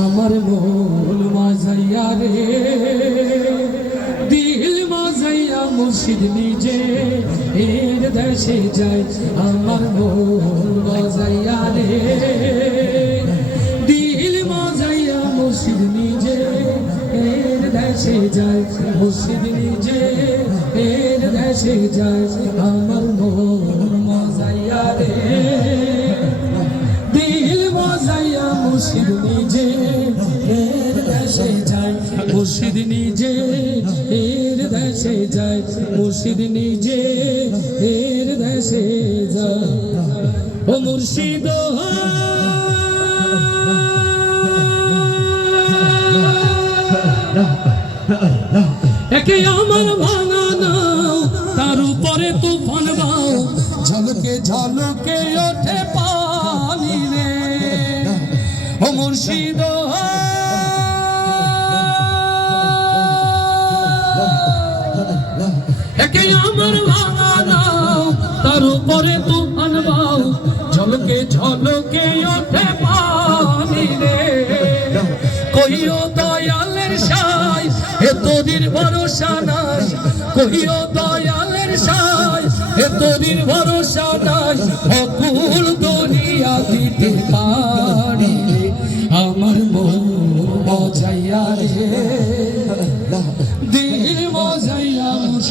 আমার মন মাজাইয়া রে, দিল মাজাইয়া মুর্শিদ নিজে, এর দেশে যায় আমার মন মাজাইয়া রে। দিল মাজাইয়া মুর্শিদ নিজে, এর দেশে যায় মুর্শিদ নিজে, এর দেশে যায় আমার মন মাজাইয়া রে। দিল বাজাইয়া মুর্শিদ নিজে মুর্শিদ নিজে এর দেশে যায়, মুর্শিদ নিজে এর দেশে যায়। ও মুর্শিদ, একে আমার ভাঙা নাও তার উপরে তুফান বাও। ঝলকে ঝলকে ওঠে পানি রে। ও মুর্শিদ একে আমার ভাঙা নাও তার উপরে তুফান বাও ঝলকে ঝলকে ওঠে পানি রে। কহিও দয়ালের সাই এ তোদের ভরসা নাই। কহিও দয়ালের সাই এ তোদের ভরসা নাই। অকুল দুনিয়া দিতে পারি আমার মন মজাইয়া রে।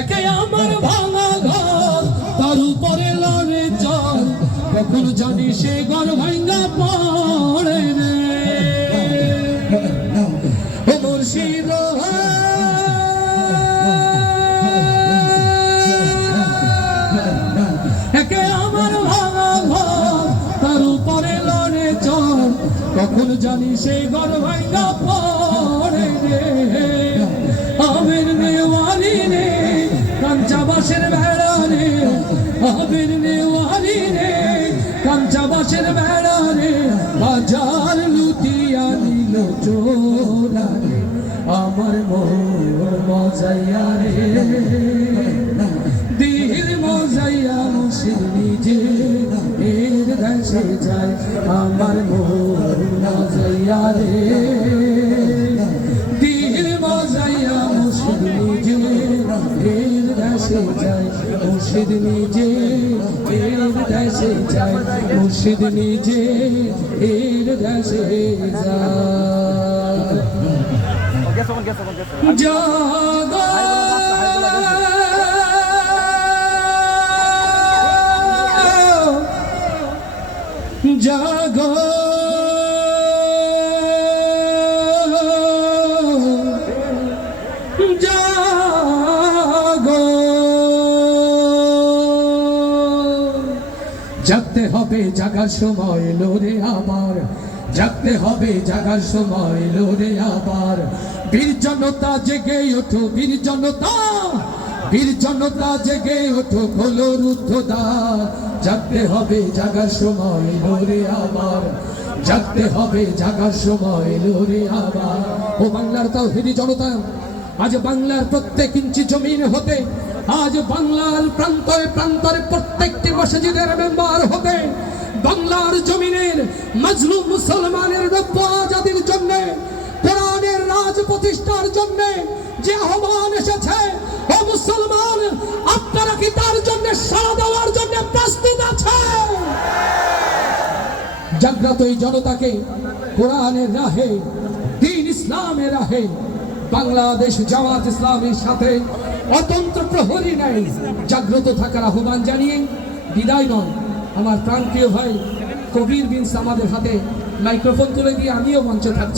একে আমার ভাঙা ঘর, তার উপরে লড়ে চল। কখন জানি সে ঘর ভাঙ্গা পড়ে রে। মুর্শিদ একে আমার ভাঙা তার উপরে লড়ে চল। কখন জানি সে ঘর ভাঙ্গা পড়ে রে। আমের বাসের বেড়া রে আমের নেওয়ারি রে, কাঞ্চা বাসের বেড়া রে বাজার লুটিয়া নিল চোরা আমার মন মজাইয়া রে। দিল মজাইয়া মুর্শিদ নিজে, এর দেশে যায়, আমার মন মজাইয়া রে। দেশে যায় মুর্শিদ নিজে এর দেশে যায় মুর্শিদ নিজে এর দেশে যায়। জাগো জাগো জাগতে হবে, জাগার সময় লোরে আবার জাগতে হবে, জাগার সময় লোরে আবার বীর জনতা জেগে ওঠো, বীর জনতা। বীর জনতা জেগে ওঠো, খোলো রুদ্ধদ্বার। জাগতে হবে, জাগার সময় লোরে আবার জাগতে হবে, জাগার সময় লোরে আবার ও বাংলার তাও হিরি জনতা। আজ বাংলার প্রত্যেক ইঞ্চি জমিন হতে, আজ বাংলার প্রান্তরে প্রান্তরে প্রত্যেকটি মসজিদের মেম্বার হতে, বাংলার জমিনের মজলুম মুসলমানের নব্য আজাদির জন্য, কোরআনের রাজ প্রতিষ্ঠার জন্যে যে আহ্বান এসেছে, ও মুসলমান, আপনারা কি তার জন্য সাড়া দেওয়ার জন্য প্রস্তুত আছে জাগ্রত এই জনতাকে কোরআনের রাহে, দিন ইসলামের রাহে বাংলাদেশ জামাত ইসলামের সাথে অতন্ত্র প্রহরী নাই। জাগ্রত থাকার আহ্বান জানিয়ে বিদায় নয়। আমার প্রাণপ্রিয় ভাই কবির বিনস আমাদের হাতে মাইক্রোফোন তুলে দিয়ে আমিও মঞ্চে থাকছি।